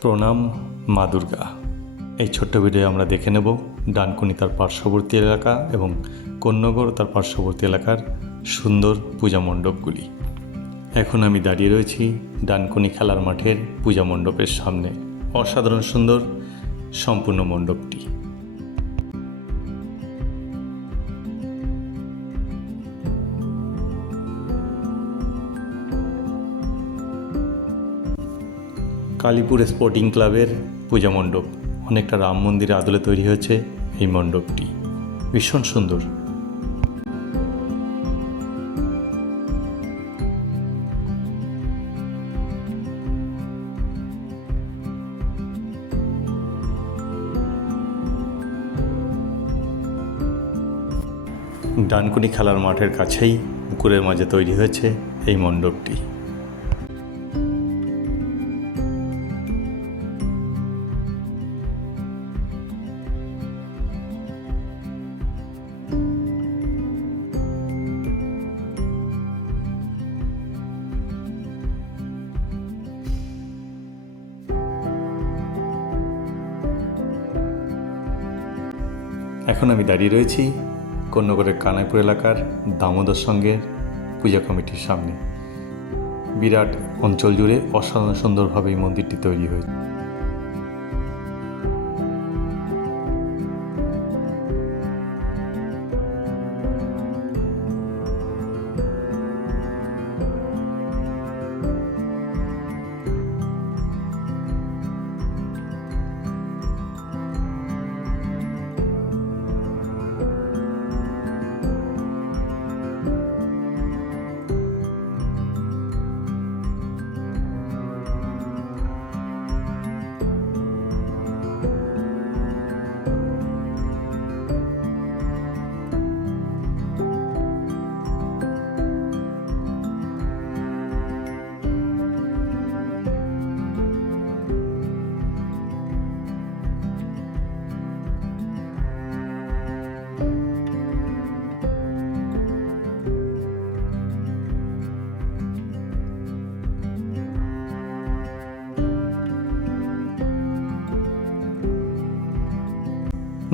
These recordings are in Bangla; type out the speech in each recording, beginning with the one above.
প্রণাম, মা দুর্গা। এই ছোট্ট ভিডিও আমরা দেখে নেব ডানকুনি তার পার্শ্ববর্তী এলাকা এবং কন্যগর তার পার্শ্ববর্তী এলাকার সুন্দর পূজা মণ্ডপগুলি। এখন আমি দাঁড়িয়ে রয়েছি ডানকুনি খেলার মাঠের পূজা মণ্ডপের সামনে। অসাধারণ সুন্দর, সম্পূর্ণ মণ্ডপটি। কালীপুর স্পোর্টিং ক্লাবের পূজা মণ্ডপ। অনেকটা রাম মন্দিরের আদলে তৈরি হয়েছে এই মণ্ডপটি। ভীষণ সুন্দর। ডানকুনি খেলার মাঠের কাছেই পুকুরের মাঝে তৈরি হয়েছে এই মণ্ডপটি। এখন আমি দাঁড়িয়ে রয়েছি কন্যগড়ের কানাইপুর এলাকার দামোদর সঙ্গের পূজা কমিটির সামনে। বিরাট অঞ্চল জুড়ে অসাধারণ সুন্দরভাবে এই মন্দিরটি তৈরি হয়েছে।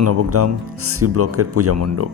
নবগ্রাম সি ব্লকের পূজা মণ্ডপ।